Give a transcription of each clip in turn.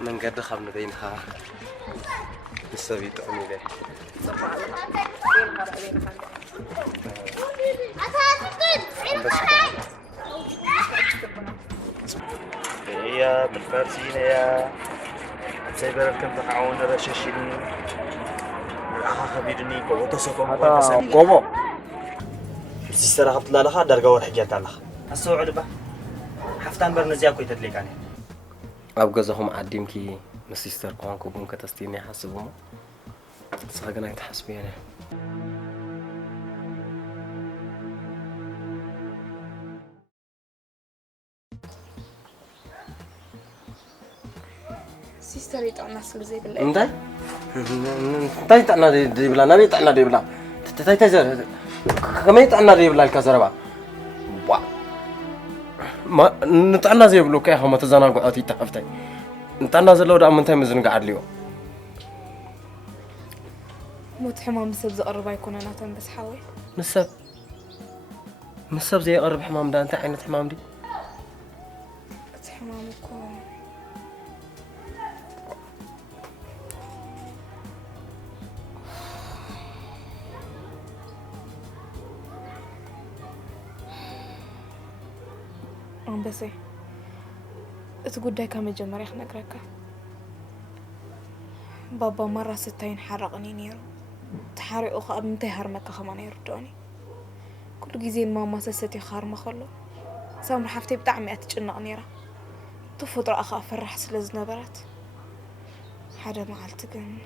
من قد خمن بينها السبيت أميلة يا بالفارسين يا سيبر كم تقعون رشاشني الأخ خبيرني قوة تصفهم قومو سيستر هفت لا لها درجة ورحجات الله السوء عدبة حفتان برنزياكو يتدليك عني أبغزهم عديم كي مسيستر قوانكو بون كتستيني حسبهم ساقنا يتحسبي أنا سيستر يطعنا سلزي بالله انتي انتي تعنا دي بلا نبي تعنا دي بلا تاي تاي كمية تعنا دي بلا الكسربا ما نتعنا زي بلو كي هم تزانا قعاتي تحفتي نتعنا زلو دا منتي مزن قاعد ليو موت حمام سب زقرب يكون انا بس حاوي مسب زي قرب حمام ده انت عينت حمام دي حمام يكون بس تقول ده كم جمر يا نقرك بابا مرة ستين حرقني نيرو تحرق أخ أبنتي هرمك خمان يردوني كل جزء ماما سستي خار مخلو سامر حفتي بتعمي أتجنق نيرة تفضل أخ أفرح سلز نبرت حدا ما علتقن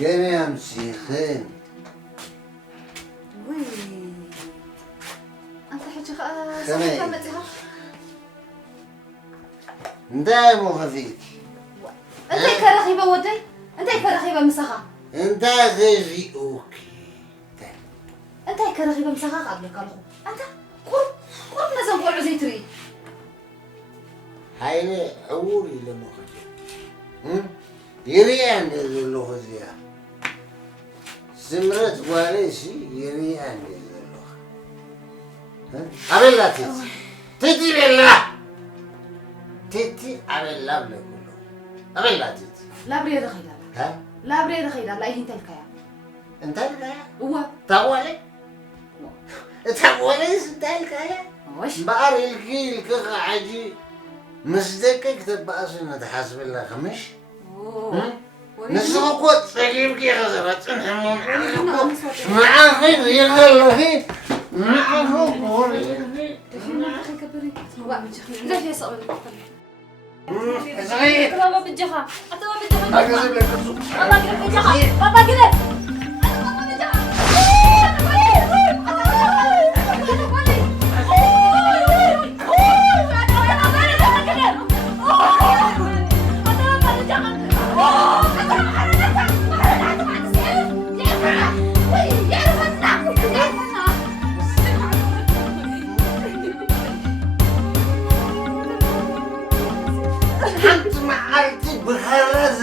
جميع مسيخين وي أنت حكي خمي ندايمو خفيك أنت كرخيبة ودي أنت كرخيبة مسخة انت غيري اوكي أنت كرخيبة مسخة قبل كرخو أنت قرب نزم قرع زي تري هاي عوري لما خجل يريان اللي خزيها زمرت واليشي يريان اللي أبلا تيتي بالله تيتي أبلا بلا كله أبلا تيتي لا بريد خيدا ها لا بريد خيدا لا يهين تلكيا انت الكايا هو تقولي تقولي انت الكايا وش بقر الكيل كعجي مصدقك تبقى سنة تحاسب الله خمش نسوق صليب كي غزرت نحمون مع خير يغلى فيه مع فوق لا في صعب صغير بابا بالجخا ما كذب لك بابا كده بالجخا بابا كده بابا بالجخا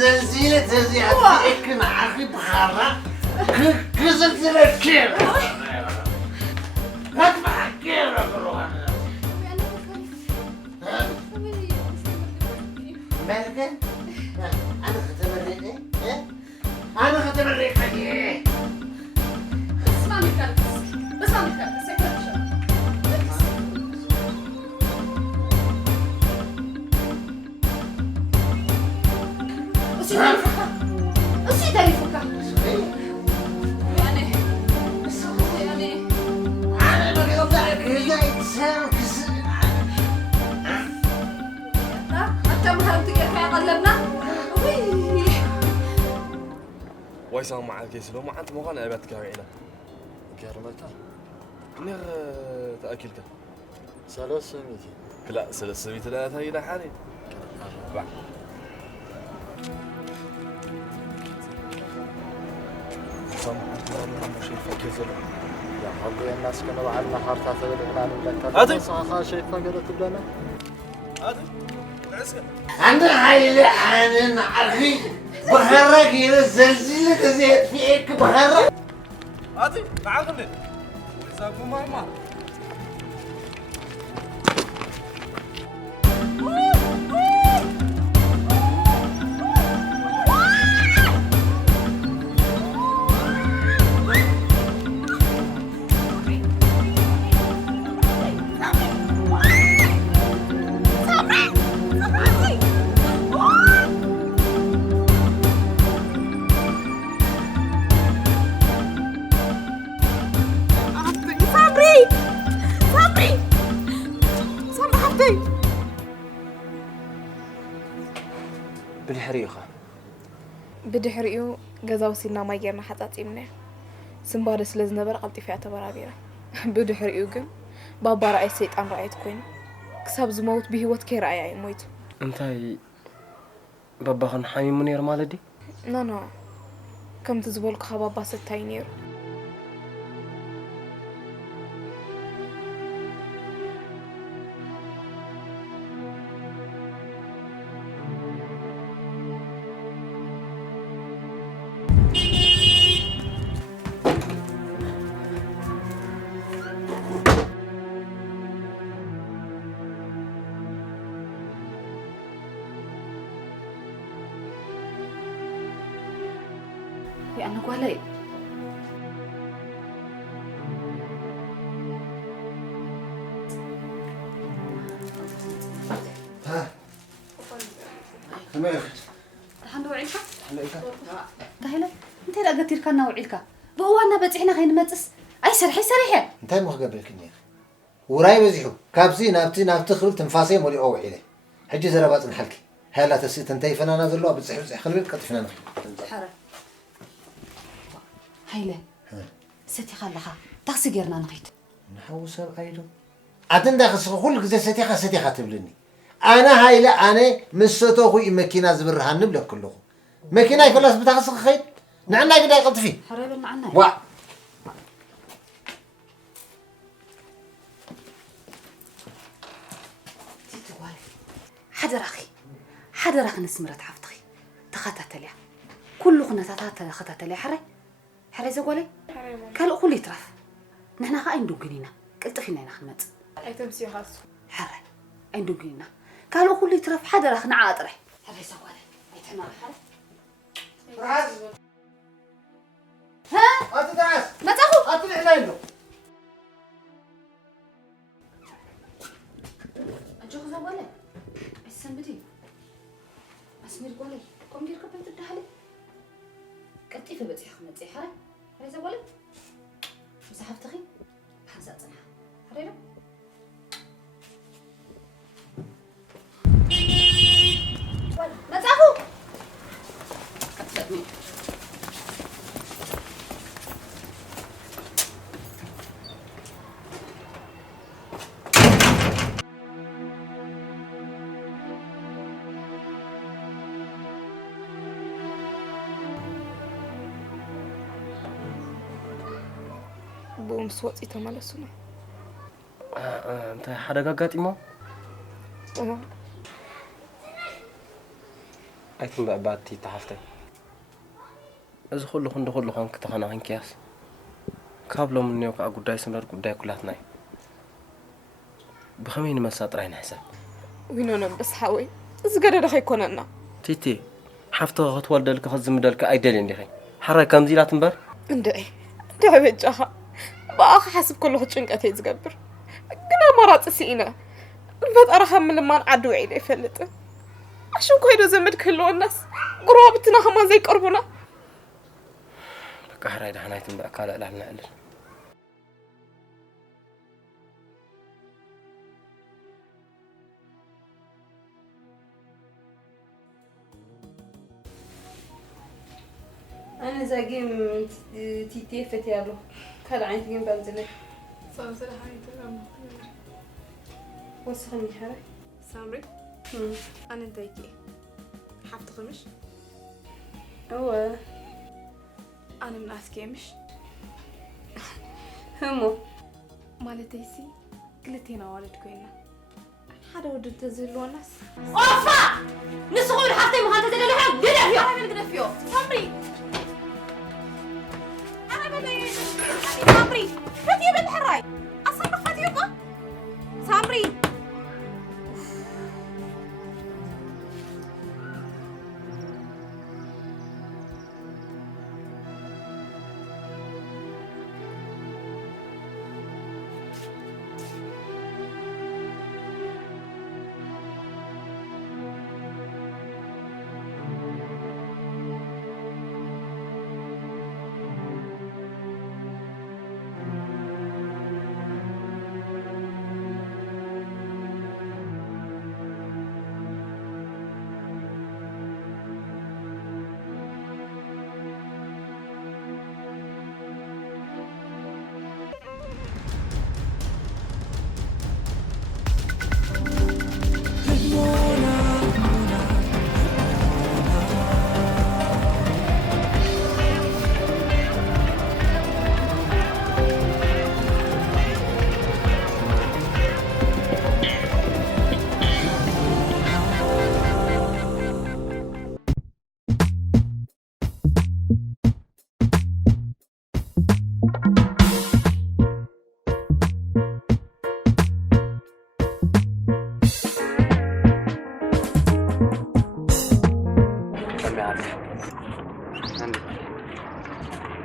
زلزلة تزيع فيك معاخي بخارة كزلزلة ما تبحكي روحنا مالك؟ أنا ختمريك أنا ختمريك اسمع مكالكس اسمع مكالكس أسي تعرفك يعني أنا بقطعك إذا إنسان أنت مهرتك يا قلبنا ويسام مع الكيس لو ما أنت مغنى أبد كارينا كارمتا نير تأكلك 300 لا 300 لا هي ده حالي بعد سام أنت شيء فكيز يا حبي الناس كانوا بعدنا حارتها تدري لك هذه صراحة شيء فقدت لنا هذه العسكر أنا هاي حنين عرفي بخرك إلى الزلزلة تزيد فيك بخرك هذه تعالوا ويسابوا ماما بالحريقة بدحريو جزاوسينا ما يجرنا حتاتيمنا سنبار سلزنا برقم تفيع تبرابيرا بدحريو جم بابا رأي سيطان رأيت كوين كساب زموت بهوت كي رأي مويت انتاي بابا خن حامي منير مالدي نو كم تزبولك خبابا ستاي نير أنا قولي ها سمعت الحمد وعيلك تهلا انت لا قلت لك انا وعيلك بوانا بصحنا خين متص اي سرحي انت ما قبلكني وراي وزيحو كابزي نابتي خرب تنفاسي مولي او عيله حجي زربات نحلك هلا تسيت انت فنانا زلوا بصحي خليك كتفنا حرام هيله ستي خلها تاكسي غيرنا نخيت نحوسر ايدو عدن داخل كل غزه ستي خاتبلني انا هايله انا مسوتو خوي ماكينه زبرها نبلك كله ماكينه يفلس بتاخذ خيط نعنا قد يقطفي حرام معنا وا حدا راخي نسمرت حفتخي تخاتتليا كل خناتات تخاتتليا حري زغولي كل كل يترف نحنا خا اندو غنينا قلطفينا نخمت اي تمسي خاص حري اندو غنينا كل كل يترف حدا راخ نعاطري حري زغولي ايتنا حري راس ها اتدعس ما تاخذ اطلع لينو اجو زغولي السنبدي اسمير قولي قوم دير كبنت الدهلي كتيفه بتي خمتي حري زغولي مسحفتخي حنزا صنع حرينا ما تعرفوا كتفتني بومس وصي تملسنا انت حدا قاطيمو ኣይትን በዕባቲ ተሓፍተይ እዚ ኩሉ ክንዲ ኩሉ ኾንክ ተኸናኺን ክያስ ካብ ሎም እኒኦ ከዓ ጉዳይ ስምረት ጉዳይ ኩላትና እዩ ብኸመይ ንመሳ ጥራይ ንሕሰብ ዊኖኖም በስ ሓወይ እዚ ገደደ ኸይኮነና ቲቲ ሓፍተኸ ክትወልደልካ ክዝምደልካ ኣይደልየ እንዲኸ ሓራይ ከምዚ ኢላ ትንበር እንድዒ በጃኻ ብኣኸ ሓስብ ከለኹ ጭንቀት እየ ዝገብር ግን ኣማራፂ ሲኢነ ንፈጣሪኻ ምልማን ዓዲ ውዒለ ይፈልጥን عشان كويدو زمد كله الناس قرابتنا كمان زي قربنا بقى هراي ده حنايتن بقى كالا لا نعلل انا زاقيم تي فتيالو كلا عين تجيم بنزلك صار هاي تمام وسخني حري سامري أنا انتيكي حفت خمش هو أنا من أسكيمش همو مالتيسي قلتينا والد كوينا حدا ودد تزلوا الناس اوفا نسخوا حتى ما هذا تدلها قدفيو أنا قدفيو سامري أنا بدي سامري فتي بنت حراي أصلا فتيوكا سامري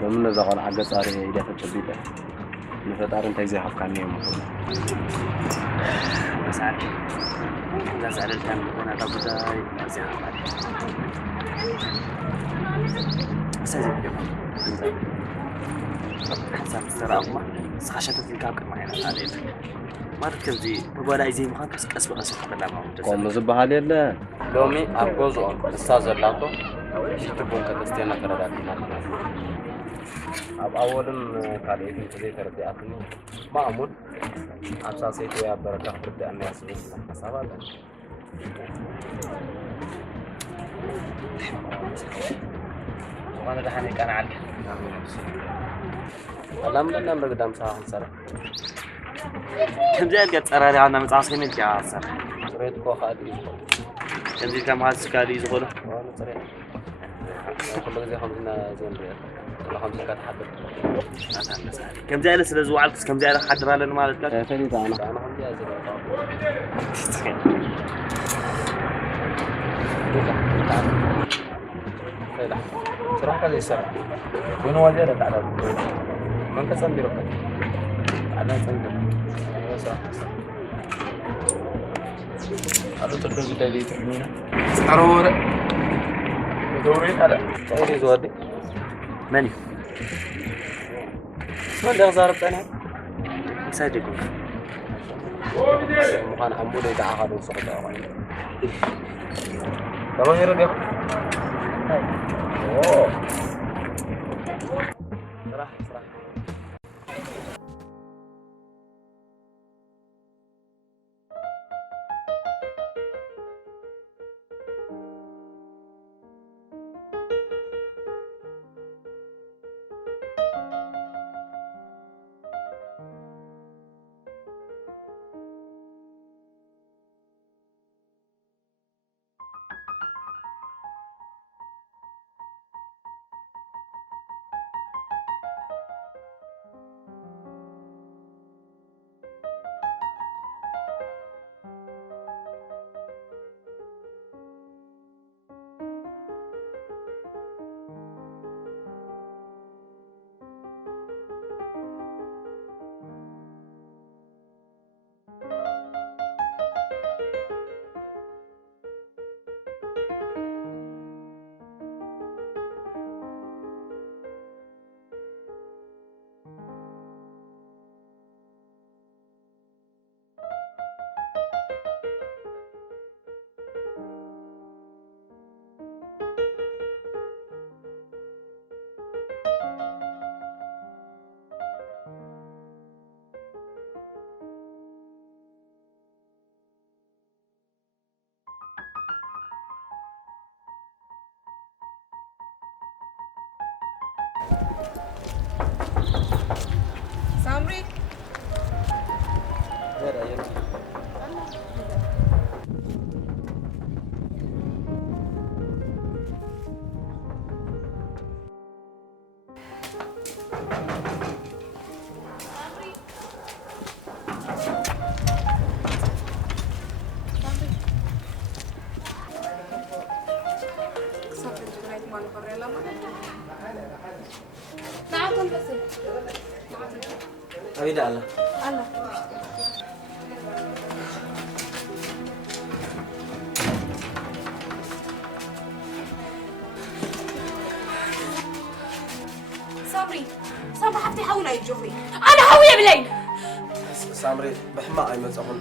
ومن زغل عقد صار إذا تبديله نفتار أنت زي حكاني يوم كله مساعد لا زعل الهم أنا لابد زي حكاني سازي كمان حسب السرعة سخشت في الكعك معنا عليه ما تكذي بقول زي ما كان كسب أسف ولا ما قوم زبها لله لومي أبوزون استاذ اللاتو يتبون كتستينا كرداتنا أب أولم كاريدي كذي كرداتني ما أمود أبصر سيتو يا بركة برد أنا أسمع سبب وأنا دحني كان عليك لم نعم بقدام ساعة سرا كم زي القط سراري عنا متعاصين انت يا سرا ريت كو خادي كم زي كم هذا سكالي يزغله وانا سرا كل زي خمسنا زين بيت ولا خمسة كات حدر كم زي لسه زوعلت كم زي حدر لنا مالك فني أنا خمسة زين لا صراحة كذي سرا وين والي رد على من كسر بيروك أنا سندر أنا صح هذا تقدر بدالي تحمينا أروره بدورين على تاني زودي ماني ما ده زارت أنا صدقوا مكان عمودي تعاقد وصحة أوان تمام يرد يا أوه صراحة أبيدا الله الله صبري حفتي حاول يجوفي أنا هوية بلين سامري بحما أي متأخن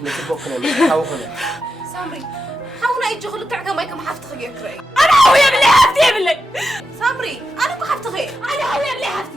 نتبقنا حاوخنا صبري حاول يجوخ لك تعكم أيكم حفت خي يكري أنا هوية بلين حفتي بلين صبري أنا كو حفت خي أنا هوية بلين حفتي